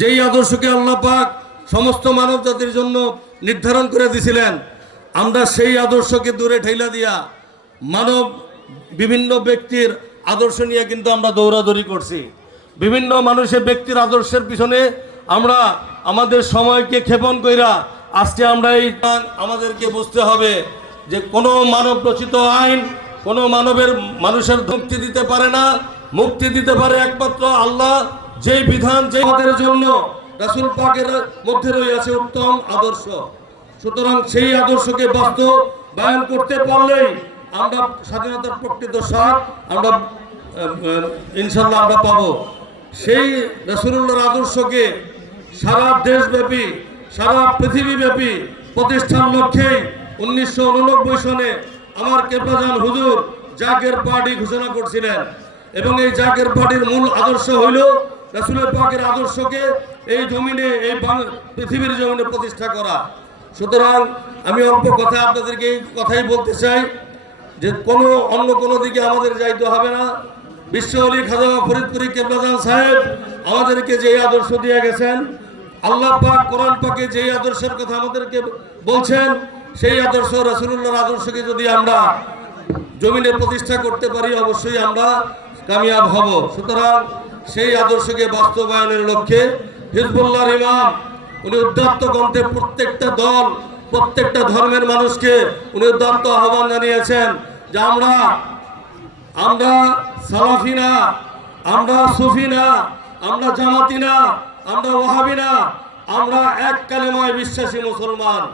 যেই আদর্শকে আল্লাহ পাক সমস্ত মানব জাতির জন্য নির্ধারণ করে দিছিলেন, আমরা সেই আদর্শকে দূরে ঠেলা দিয়া মানব বিভিন্ন ব্যক্তির আদর্শ নিয়ে কিন্তু আমরা দৌড়াদৌড়ি করছি। বিভিন্ন মানুষের ব্যক্তির আদর্শের পিছনে আমরা আমাদের সময়কে ক্ষেপণ কইরা আজকে আমরা এই আমাদেরকে বুঝতে হবে যে কোনো মানব রচিত আইন কোনো মানবের মানুষের মুক্তি দিতে পারে না, মুক্তি দিতে পারে একমাত্র আল্লাহ যেই বিধান যে আমাদের জন্য রাসূল পাকের মধ্যে রয়েছে উত্তম আদর্শ। সুতরাং সেই আদর্শকে বাস্তবায়ন করতে পারলেই আমরা স্বাধীনতার প্রকৃত স্বাদ আমরা ইনশাল্লাহ আমরা পাবো। সেই রসুল্লাহর আদর্শকে সারা দেশব্যাপী, সারা পৃথিবীব্যাপী প্রতিষ্ঠান লক্ষ্যে উনিশশো উননব্বই সনে আমার কেপ্রাজান হুজুর জাকের পার্টি ঘোষণা করছিলেন। এবং এই জাকের পার্টির মূল আদর্শ হইল রাসুলের পাকের আদর্শকে এই জমিনে, এই পৃথিবীর জমিনে প্রতিষ্ঠা করা। সুতরাং আমি অল্প কথা আপনাদেরকে এই কথাই বলতে চাই যে কোনো, অন্য কোনো দিকে আমাদের যাইতে হবে না। বিশ্ব অলি খাজা ফরিদপুরি কেবলাজান সাহেব আমাদেরকে যে আদর্শ দিয়ে গেছেন, আল্লাহ পাক, কোরআন পাকে যে আদর্শের কথা আমাদেরকে বলছেন, সেই আদর্শ রাসূলুল্লাহর আদর্শকে যদি আমরা জমিনে প্রতিষ্ঠা করতে পারি, অবশ্যই আমরা কামিয়াব হব। সুতরাং সেই আদর্শকে বাস্তবায়নের লক্ষ্যে হিজবুল্লাহর ইমাম, উনি উদ্যাত্ত গ্রন্থে প্রত্যেকটা দল, প্রত্যেকটা ধর্মের মানুষকে উনি উদ্যাত্ত আহ্বান জানিয়েছেন যে আমরা আমরা সালাফি না, আমরা সুফি না, আমরা জামাতি না, আমরা ওয়াহাবি না, আমরা এক কালেমায় বিশ্বাসী মুসলমান।